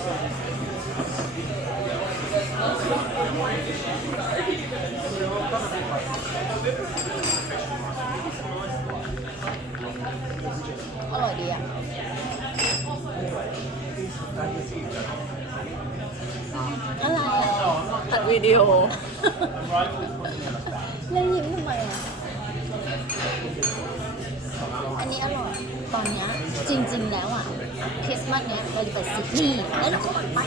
อร่อยดีอะอะไรอะอัดวิดีโอ แล้วยิ้มทำไมอะ อันนี้อร่อย ตอนเนี้ยจริง ๆ แล้วอะ คริสต์มาสเนี้ยเราจะไปซิดนีย์แล้วเราก็ไป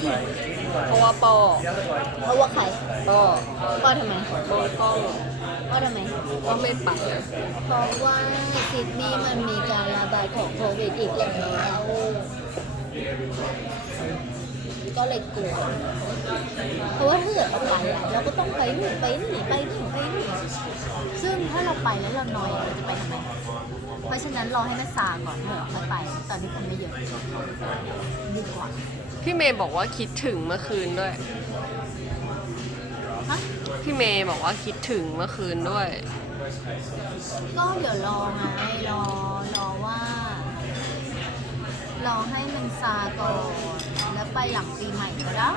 เพราะว่าปอเพราะว่าใครปอก็ทำไมปอต้องก็ทำไมก็ไม่ไปเพราะว่าซิดนีย์มันมีการระบาดของโควิดอีกแล้วก็เลยกลัว เพราะว่าถ้าเกิดเราไปอะเราก็ต้องไปนู่นไปนี่ไปนี่ไปนี่ซึ่งถ้าเราไปแล้วเราน้อยเราจะไปทำไม ราะฉะนั้นรอให้มันซาก่อนเถอะไม่ไป ตอนนี้คนไม่เยอะดีกว่าพี่เมย์บอกว่าคิดถึงเมื่อคืนด้วย ฮะพี่เมย์บอกว่าคิดถึงเมื่อคืนด้วย ก็เดี๋ยวรอไงรอรอว่า รอให้มันซาก่อนแล้วไปหลังปีใหม่ก็ได้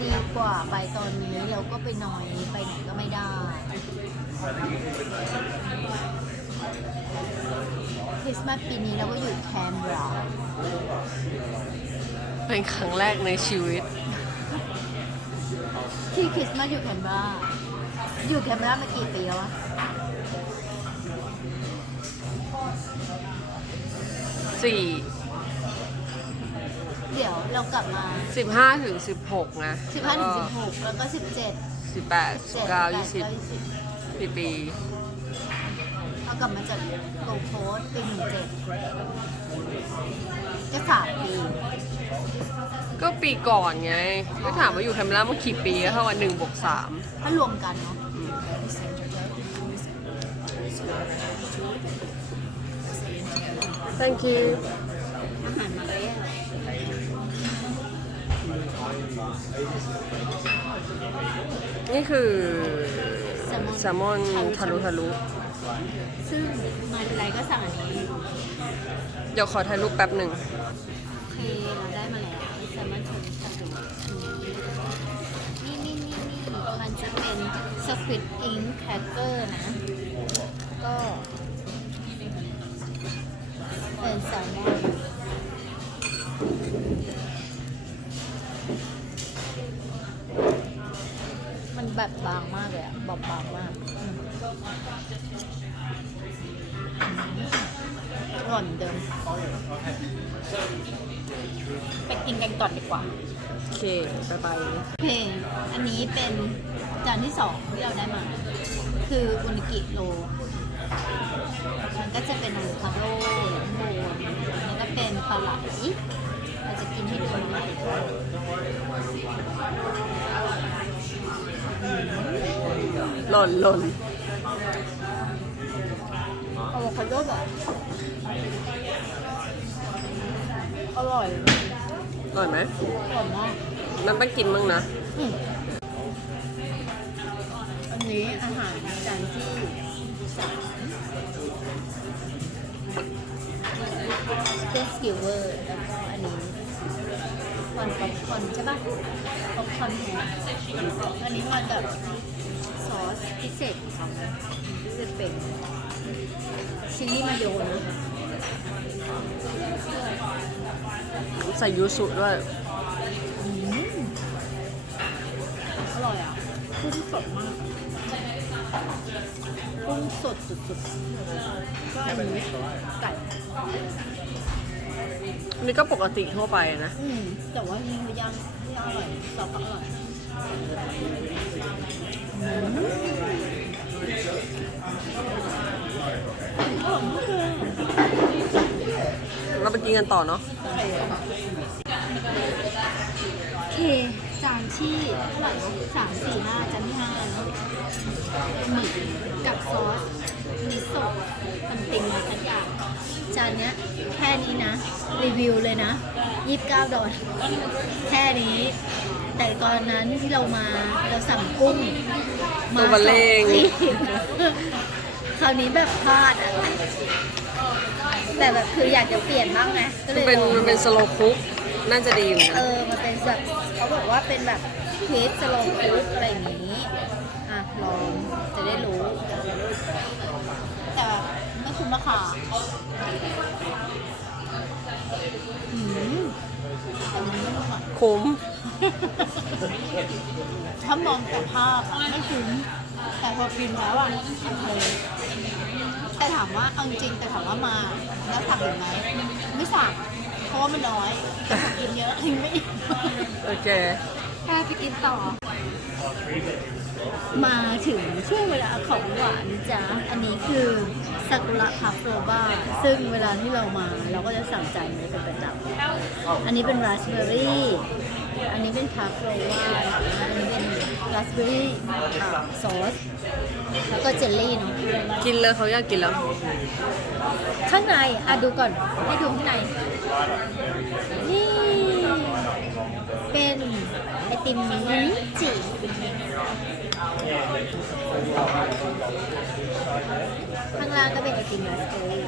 ดีกว่าไปตอนนี้เราก็ไปนอยไปไหนก็ไม่ได้ คริสต์มาสปีนี้เราก็อยู่แคนเบราเป็นครั้งแรกในชีวิต ที่คริสต์มาสอยู่แคนเบราอยู่แคนเบรามากี่ปีแล้ววะสี่เดี๋ยวเรากลับมาสิบห้าถึงสิบหกนะ15ถึง16แล้วก็17สิบแปดสิบเก้ายี่สิบ สี่ปี เอากลับมาจากโกลด์โคสต์ปีหนึ่งเจ็ดก็สามปีก็ปีก่อนไง ก็ถามว่าอยู่แคมป์ล่าเมื่อกี่ปีก็เท่ากับหนึ่งบวกสามถ้ารวมกันเนาะ thank you อาหารมาแล้วนี่คือแซลมอน แซลมอนทะลุทะลุ ซึ่งมาทีไรก็สั่งอันนี้ เดี๋ยวขอถ่ายรูปแป๊บหนึ่ง โอเค เราได้มาแล้วแซลมอนทะลุทะลุนี่นี่นี่นี่มันจะเป็นสควิดอิงแครกเกอร์นะ ก็เป็นแซลมอน มัน แบบบางมากเลยอะบอบบางมากอืมอร่อยเหมือนเดิม ไปกินกันก่อนดีกว่า โอเคบายบายโอเค อันนี้เป็นจานที่สองที่เราได้มา คืออุนิกิโรมันก็จะเป็นอะโวคาโดอยู่ข้างบนอันนี้ก็เป็นปลาไหลเราจะกินให้ดูนะ หล่นหล่นอะโวคาโดแบบอร่อยหล่นไหมอร่อยมากมันต้องกินมั้งนะอืมอันนี้อาหารจานที่สามสเต็กสกิลเวอร์แล้วก็อันนี้คอนป๊อปคอร์นใช่ปะป๊อปคอร์นแห้งอันนี้มากับซ อสพิเศษของเขาที่จะเป็นชิลลี่มาโยนะใส่ยูสุด้วยอืมอร่อยอะกุ้งสดมากกุ้งสดสุดๆก็อันนี้ไก่อันนี่ก็ปกติทั่วไปนะ อืมแต่ว่ายิ่งย่างย่างอร่อยซอสก็อร่อย เราไปกินกันต่อเนาะโอเคจานที่เท่าไหร่นะสามสี่ห้าจานที่ห้าแล้วเนอะหมึกกับซอส มิโซะมันติงมาสักอย่างจานเนี้ยแค่นี้นะ รีวิวเลยนะยี่สิบเก้าดอลแค่นี้ แต่ตอนนั้นที่เรามาเราสั่งกุ้งตัวบัลเลง สอที่คราวนี้แบบพลาดอะมแต่แบบคืออยากจะเปลี่ยนบ้างไงก็เลมันยเป็นลอง มันเป็นสโลคุกน่าจะดีอยู่เอนะอ มันเป็นแบบเขาบอกว่าเป็นแบบเทสสโลว์คุกอะไรอย่างนี้ อะลองจะได้รู้ แต่ไม่คุ้มราคาอืมแต่มันไม่คุ้มอะ คุ้ม ถ้ามองแต่ภาพอะไม่คุ้มแต่พอกินแล้วอะเลยแต่ถามว่าเอาจริงๆแต่ถามว่ามาแล้วสั่งหรือไหมไม่สั่งเพราะว่ามันน้อยแต่พอกินเยอะกินไม่อิ่มโอเค แค่ไปกินต่อ มาถึงช่วงเวลาของหวานจ้าอันนี้คือซากุระพาโฟบาซึ่งเวลาที่เรามาเราก็จะสั่งจานนี้เป็นประจำอันนี้เป็นราสเบอร์รี่ อันนี้เป็นพาโฟวาอันนี้เป็นราสเบอร์รี่ซอส แล้วก็เจลลี่เนาะกินเลยเขาอยากกินแล้ว ข้างในอะดูก่อนให้ดูข้างใน นี่เป็นไอติมลิ้นจี่ข้างล่างก็เป็นไอติมราสเบอร์รี่